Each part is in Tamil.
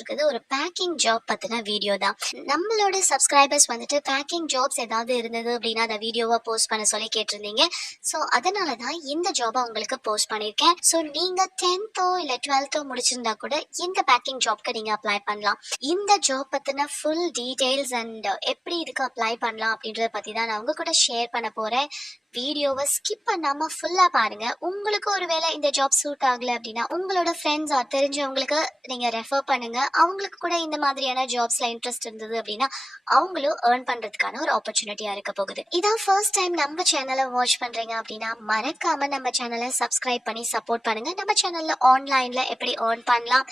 இருக்குது ஒரு பேக்கிங் ஜாப் பத்தின வீடியோ தான். நம்மளோட சப்ஸ்கிரைபர்ஸ் வந்துட்டு பேக்கிங் ஜாப்ஸ் ஏதாவது இருந்தது அப்படின்னா அந்த வீடியோவா போஸ்ட் பண்ண சொல்லி கேட்டிருந்தீங்க. ஸோ அதனால தான் இந்த ஜாபை உங்களுக்கு போஸ்ட் பண்ணியிருக்கேன். ஸோ நீங்க 10th இல்ல 12th முடிச்சிருந்தா கூட இந்த பேக்கிங் ஜாப்க்கு நீங்க அப்ளை பண்ணலாம். இந்த ஜாப் பத்தின ஃபுல் டீடைல்ஸ் அண்ட் எப்படி இதுக்கு அப்ளை பண்ணலாம் அப்படின்றத பத்தி தான் நான் உங்க கூட ஷேர் பண்ண போறேன். வீடியோவை ஸ்கிப் பண்ணாம ஃபுல்லா பாருங்க. உங்களுக்கு ஒருவேளை இந்த ஜாப் சூட் ஆகல அப்படின்னா உங்களோட ஃப்ரெண்ட்ஸ் தெரிஞ்சவங்களுக்கு நீங்க ரெஃபர் பண்ணுங்க. அவங்களுக்கு கூட இந்த மாதிரியான ஜாப்ஸ்ல இன்ட்ரெஸ்ட் இருந்தது அப்படின்னா அவங்களும் ஏர்ன் பண்றதுக்கான ஒரு ஆப்பர்ச்சுனிட்டியா இருக்க போகுது. இதான் ஃபர்ஸ்ட் டைம் நம்ம சேனலை வாட்ச் பண்றீங்க அப்படின்னா மறக்காம நம்ம சேனலை சப்ஸ்கிரைப் பண்ணி சப்போர்ட் பண்ணுங்க. நம்ம சேனல்ல ஆன்லைன்ல எப்படி ஏர்ன் பண்ணலாம்,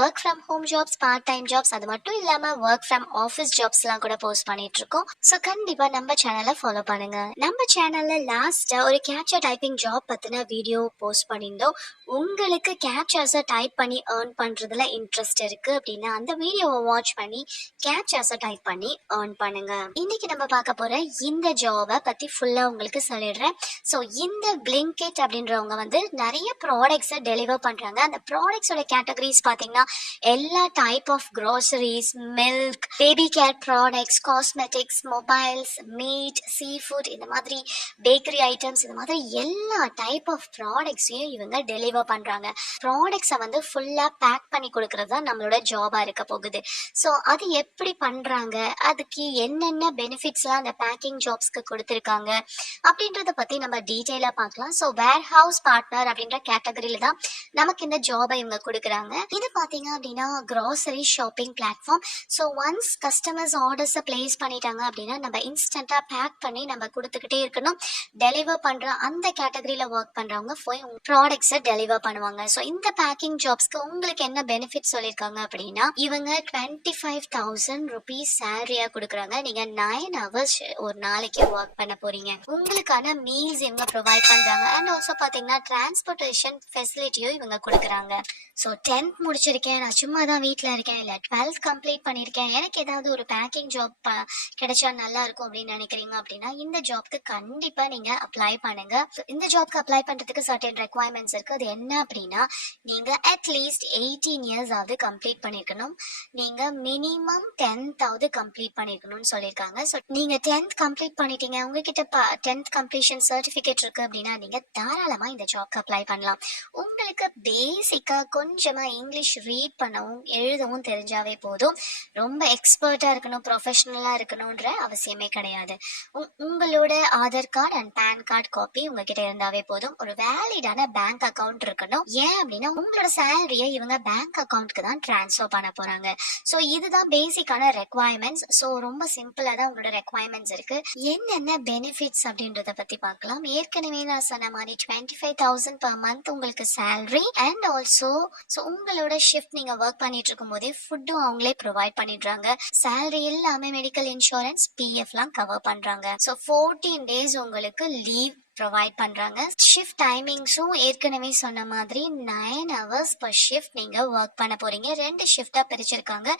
work from home jobs, part time jobs, அது மட்டும் இல்லாம ஒர்க் ஃப்ரம் ஆஃபீஸ் ஜாப்ஸ்லாம் கூட போஸ்ட் பண்ணிட்டு இருக்கோம். ஸோ கண்டிப்பா நம்ம சேனலை ஃபாலோ பண்ணுங்க. நம்ம சேனல்ல லாஸ்ட் ஒரு கேப்சர் டைப்பிங் ஜாப் பத்தின வீடியோ போஸ்ட் பண்ணியிருந்தோம். உங்களுக்கு கேப்சர்ஸை டைப் பண்ணி ஏர்ன் பண்றதுல இன்ட்ரெஸ்ட் இருக்கு அப்படின்னா அந்த வீடியோவை வாட்ச் பண்ணி கேப்சர்ஸை டைப் பண்ணி ஏர்ன் பண்ணுங்க. இன்னைக்கு நம்ம பார்க்க போற இந்த ஜாபை பத்தி ஃபுல்லா உங்களுக்கு சொல்லிடுறேன். ஸோ இந்த Blinkit அப்படின்றவங்க நிறைய ப்ராடக்ட்ஸை டெலிவர் பண்றாங்க. அந்த ப்ராடக்ட்ஸோட கேட்டகரிஸ் பாத்தீங்கன்னா எல்லா type of groceries, milk, baby care products, cosmetics, mobiles, meat, sea food, இந்த மாதிரி பேக்கரி ஐட்டம்ஸ், இந்த மாதிரி எல்லா டைப் ஆஃப் ப்ராடக்ட்ஸையும் இவங்க டெலிவர் பண்றாங்க. ப்ராடக்ட்ஸை ஃபுல்லா பேக் பண்ணி கொடுக்கறது தான் நம்மளோட ஜாபா இருக்க போகுது. ஸோ அது எப்படி பண்றாங்க, அதுக்கு என்னென்ன பெனிஃபிட்ஸ்லாம் அந்த பேக்கிங் ஜாப்ஸ்க்கு கொடுத்துருக்காங்க அப்படின்றத பத்தி நம்ம டீட்டெயிலா பார்க்கலாம். ஸோ வேர் ஹவுஸ் பார்ட்னர் அப்படின்ற கேட்டகரியில தான் நமக்கு இந்த ஜாபை இவங்க கொடுக்குறாங்க. இது பாத்தீங்க அப்படின்னா grocery shopping platform. So once customers ஆர்டர்ஸை பிளேஸ் பண்ணிட்டாங்க அப்படின்னா நம்ம இன்ஸ்டன்டா பேக் பண்ணி நம்ம கொடுத்துக்கிட்டே இருக்கணும். டெலிவர் பண்ற அந்த கேட்டகரியில ஒர்க் பண்றவங்க போய் ப்ராடக்ட்ஸை டெலிவர் பண்ணுவாங்க. ஸோ இந்த பேக்கிங் ஜாப்ஸ்க்கு உங்களுக்கு என்ன பெனிஃபிட் சொல்லியிருக்காங்க அப்படின்னா இவங்க 25,000 rupees சேலரியா கொடுக்குறாங்க. நீங்க 9 hours ஒரு நாளைக்கு ஒர்க் பண்ண போறீங்க. உங்களுக்கான மீல்ஸ் இவங்க ப்ரொவைட் பண்றாங்க. அண்ட் ஆல்சோ பாத்தீங்கன்னா டிரான்ஸ்போர்டேஷன் ஃபெசிலிட்டியும் இவங்க கொடுக்குறாங்க. ஸோ 10th முடிச்சிருக்கேன், நான் சும்மா தான் வீட்டில் இருக்கேன், இல்லை 12th கம்ப்ளீட் பண்ணியிருக்கேன், எனக்கு ஏதாவது ஒரு பேக்கிங் ஜாப் கிடைச்சா நல்லா இருக்கும் அப்படின்னு நினைக்கிறீங்க அப்படின்னா இந்த ஜாப்க்கு கண்டிப்பா நீங்க அப்ளை பண்ணுங்க. இந்த ஜாப்க்கு அப்ளை பண்றதுக்கு சர்டன் ரெக்வயர்மெண்ட்ஸ் இருக்கு. அது என்ன அப்படின்னா நீங்க அட்லீஸ்ட் 18 இயர்ஸ் ஆவது கம்ப்ளீட் பண்ணிருக்கணும். நீங்க மினிமம் 10th ஆவது கம்ப்ளீட் பண்ணிருக்கணும்னு சொல்லியிருக்காங்க. ஸோ நீங்க 10th கம்ப்ளீட் பண்ணிட்டீங்க, உங்ககிட்ட 10th கம்ப்ளீஷன் சர்டிபிகேட் இருக்கு அப்படின்னா நீங்க தாராளமா இந்த ஜாப்க்கு அப்ளை பண்ணலாம். உங்களுக்கு பேசிக்கா கொஞ்சமா இங்கிலீஷ் ரீட் பண்ணவும் எழுதவும் தெரிஞ்சாவே போதும். ரொம்ப எக்ஸ்பர்ட்டா இருக்கணும், ப்ரொஃபஷனலா இருக்கணும்ன்ற அவசியமே கிடையாது. உங்களோட Aadhaar card and PAN card copy உங்ககிட்ட இருந்தாவே போதும். ஒரு வேலிடான பேங்க் அக்கவுண்ட் இருக்கணும். ஏன் அப்படின்னா உங்களோட சேலரியை இவங்க பேங்க் அக்கவுண்ட்க்கு தான் டிரான்ஸ்ஃபர் பண்ண போறாங்க. ஸோ இதுதான் பேசிக்கான ரெக்வயர்மெண்ட்ஸ். ஸோ ரொம்ப சிம்பிளா தான் உங்களோட ரெக்வயர்மெண்ட்ஸ் இருக்கு. என்னென்ன பெனிஃபிட்ஸ் அப்படின்றத பத்தி பார்க்கலாம். ஏற்கனவே நான் சொன்ன மாதிரி 25,000 per month உங்களுக்கு சேலரி அண்ட் ஆல்சோ உங்களோட ஷிஃப்ட் நீங்க ஒர்க் பண்ணிட்டு இருக்கும் போதே ஃபுட்டும் அவங்களே ப்ரொவைட் பண்ணிடுறாங்க. சேலரி எல்லாமே மெடிக்கல் இன்சூரன்ஸ், பிஎஃப்லாம் கவர் பண்றாங்க. ஸோ 14 days உங்களுக்கு லீவ் ப்ரொவைட் பண்றாங்க. ஷிஃப்ட் டைமிங்ஸும் ஏற்கனவே சொன்ன மாதிரி 9 hours per ஷிஃப்ட் நீங்க ஒர்க் பண்ண போறீங்க. 2 ஷிஃப்டா பிரிச்சிருக்காங்க.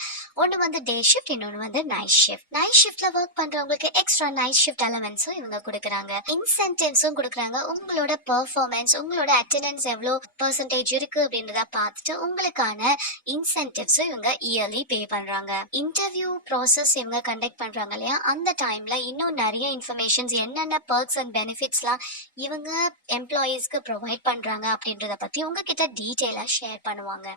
ஒன்னு டே ஷிஃப்ட், இன்னொன்னு நைட் ஷிஃப்ட். நைட் ஷிஃப்ட்ல ஒர்க் பண்றவங்களுக்கு எக்ஸ்ட்ரா நைட் ஷிஃப்ட் அலவன்ஸும் இவங்க கொடுக்குறாங்க. இன்சென்டிவ்ஸும் கொடுக்குறாங்க. உங்களோட பெர்ஃபார்மன்ஸ், உங்களோட அட்டெண்டன்ஸ் எவ்வளோ பெர்சன்டேஜ் இருக்கு அப்படின்றத பார்த்துட்டு உங்களுக்கான இன்சென்டிவ்ஸும் இவங்க இயர்லி பே பண்றாங்க. இன்டர்வியூ ப்ராசஸ் இவங்க கண்டக்ட் பண்றாங்க இல்லையா, அந்த டைம்ல இன்னும் நிறைய இன்ஃபர்மேஷன்ஸ், என்னென்ன பர்க்ஸ் அண்ட் பெனிஃபிட்ஸ்லாம் இவங்க எம்ப்ளாயீஸ்க்கு ப்ரொவைட் பண்றாங்க அப்படின்றத பத்தி உங்ககிட்ட டீட்டெயிலா ஷேர் பண்ணுவாங்க.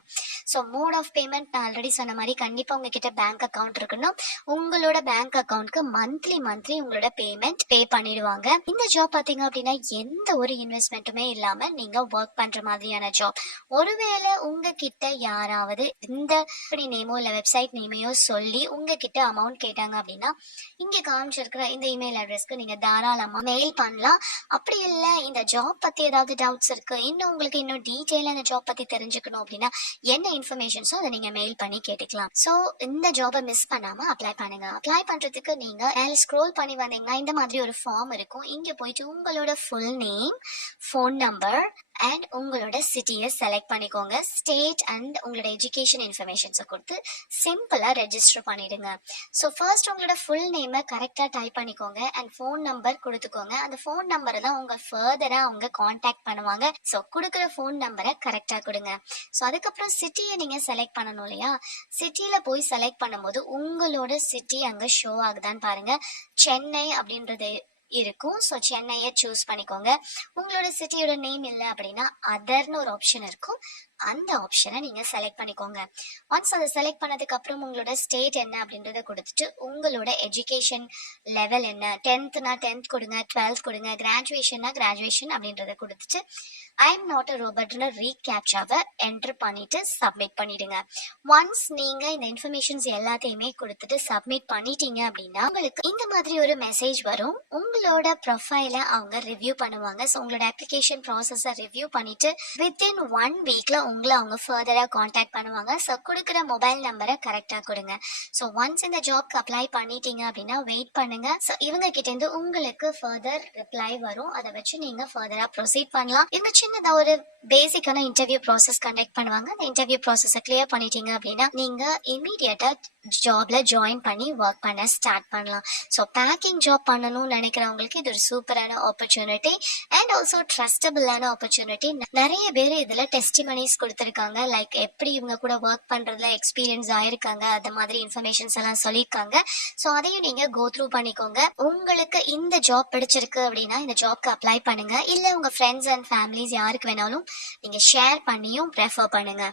ஸோ மோட் ஆஃப் பேமெண்ட் நான் ஆல்ரெடி சொன்ன மாதிரி கண்டிப்பா உங்ககிட்ட பேங்க் அக்கவுண்ட் இருக்கணும். உங்களோட பேங்க் அக்கவுண்ட்க்கு மந்த்லி உங்களோட பேமெண்ட் பே பண்ணிடுவாங்க. இந்த ஜாப் பாத்தீங்க அப்படின்னா எந்த ஒரு இன்வெஸ்ட்மெண்ட்டுமே இல்லாம நீங்க ஒர்க் பண்ற மாதிரியான ஜாப். ஒருவேளை உங்ககிட்ட யாராவது இந்த நேமோ இல்ல வெப்சைட் நேமையோ சொல்லி உங்ககிட்ட அமௌண்ட் கேட்டாங்க அப்படின்னா இங்க காமிச்சிருக்கிற இந்த இமெயில் அட்ரஸ்க்கு நீங்க தாராளமா மெயில் பண்ணலாம். அப்படி இல்லை இந்த ஜாப் பத்தி ஏதாவது டவுட்ஸ் இருக்கு, இன்னும் உங்களுக்கு இன்னும் டீட்டெயிலா இந்த ஜாப் பத்தி தெரிஞ்சுக்கணும் அப்படின்னா என்ன இன்ஃபர்மேஷன்ஸோ அதை நீங்க மெயில் பண்ணி கேட்டுக்கலாம். ஸோ இந்த ஜாபை மிஸ் பண்ணாம அப்ளை பண்ணுங்க. அப்ளை பண்றதுக்கு நீங்க மேல ஸ்க்ரோல் பண்ணி வந்தீங்கன்னா இந்த மாதிரி ஒரு ஃபார்ம் இருக்கும். இங்க போயிட்டு உங்களோட full name, phone number, and உங்களோட சிட்டியை செலக்ட் பண்ணிக்கோங்க. ஸ்டேட் அண்ட் உங்களோட எஜுகேஷன் இன்ஃபர்மேஷன்ஸை கொடுத்து சிம்பிளாக ரெஜிஸ்டர் பண்ணிடுங்க. ஸோ ஃபர்ஸ்ட் உங்களோட ஃபுல் நேமை கரெக்டாக டைப் பண்ணிக்கோங்க அண்ட் ஃபோன் நம்பர் கொடுத்துக்கோங்க. அந்த ஃபோன் நம்பரை தான் உங்கள் ஃபர்தராக அவங்க காண்டாக்ட் பண்ணுவாங்க. ஸோ கொடுக்குற ஃபோன் நம்பரை கரெக்டாக கொடுங்க. ஸோ அதுக்கப்புறம் சிட்டியை நீங்கள் செலக்ட் பண்ணணும் இல்லையா? சிட்டியில் போய் செலக்ட் பண்ணும்போது உங்களோட சிட்டி அங்கே ஷோ ஆகுதான்னு பாருங்கள். சென்னை அப்படின்றது இருக்கும். ஸோ சென்னையை சூஸ் பண்ணிக்கோங்க. உங்களோட சிட்டியோட நேம் இல்லை அப்படின்னா அதர்னு ஒரு ஆப்ஷன் இருக்கும். அந்த ஆப்ஷனை நீங்கள் செலக்ட் பண்ணிக்கோங்க. ஒன்ஸ் அதை செலக்ட் பண்ணதுக்கு அப்புறம் உங்களோட ஸ்டேட் என்ன அப்படின்றத கொடுத்துட்டு உங்களோட எஜுகேஷன் லெவல் என்ன, 10th-னா 10th கொடுங்க, 12th கொடுங்க, கிராஜுவேஷன்னா கிராஜுவேஷன் அப்படின்றத கொடுத்துட்டு ஐ எம் நாட் அ ரோபோட்னு ரீகேப்சாவை என்டர் பண்ணிட்டு சப்மிட் பண்ணிடுங்க. ஒன்ஸ் நீங்கள் இந்த இன்ஃபர்மேஷன்ஸ் எல்லாத்தையுமே கொடுத்துட்டு சப்மிட் பண்ணிட்டீங்க அப்படின்னா உங்களுக்கு இந்த மாதிரி ஒரு மெசேஜ் வரும். உங்களோட ப்ரொஃபைலை அவங்க ரிவ்யூ பண்ணுவாங்க. ஸோ உங்களோட அப்ளிகேஷன் ப்ராசஸை ரிவ்யூ பண்ணிட்டு வித்தின் 1 வீக்ல உங்களை அவங்க ஃபர்தராக காண்டாக்ட் பண்ணுவாங்க. ஸோ கொடுக்குற மொபைல் நம்பரை கரெக்டாக கொடுங்க. ஸோ ஒன்ஸ் இந்த ஜாப்க்கு அப்ளை பண்ணிட்டீங்க அப்படின்னா வெயிட் பண்ணுங்க. ஸோ இவங்க கிட்டேருந்து உங்களுக்கு ஃபர்தர் ரிப்ளை வரும். அதை வச்சு நீங்கள் ஃபர்தராக ப்ரொசீட் பண்ணலாம். இந்த சின்னதாக ஒரு பேசிக்கான இன்டர்வியூ ப்ராசஸ் கண்டக்ட் பண்ணுவாங்க. அந்த இன்டர்வியூ ப்ராசஸை கிளியர் பண்ணிட்டீங்க அப்படின்னா நீங்கள் இமீடியட்டாக ஜாப்ல ஜாயின் பண்ணி ஒர்க் பண்ண ஸ்டார்ட் பண்ணலாம். ஸோ பேக்கிங் ஜாப் பண்ணணும்னு நினைக்கிறவங்களுக்கு இது ஒரு சூப்பரான ஆப்பர்ச்சுனிட்டி அண்ட் ஆல்சோ ட்ரஸ்டபிளான ஆப்பர்ச்சுனிட்டி. நிறைய பேர் இதில் டெஸ்டிமனிஸ் கொடுத்துருக்காங்க. லைக் எப்படி இவங்க கூட ஒர்க் பண்ணுறதுல எக்ஸ்பீரியன்ஸ் ஆயிருக்காங்க, அந்த மாதிரி இன்ஃபர்மேஷன்ஸ் எல்லாம் சொல்லியிருக்காங்க. ஸோ அதையும் நீங்கள் கோ த்ரூ பண்ணிக்கோங்க. உங்களுக்கு இந்த ஜாப் பிடிச்சிருக்கு அப்படின்னா இந்த ஜாப்க்கு அப்ளை பண்ணுங்க. இல்லை உங்கள் ஃப்ரெண்ட்ஸ் அண்ட் ஃபேமிலிஸ் யாருக்கு வேணாலும் நீங்கள் ஷேர் பண்ணியும் ப்ரெஃபர் பண்ணுங்க.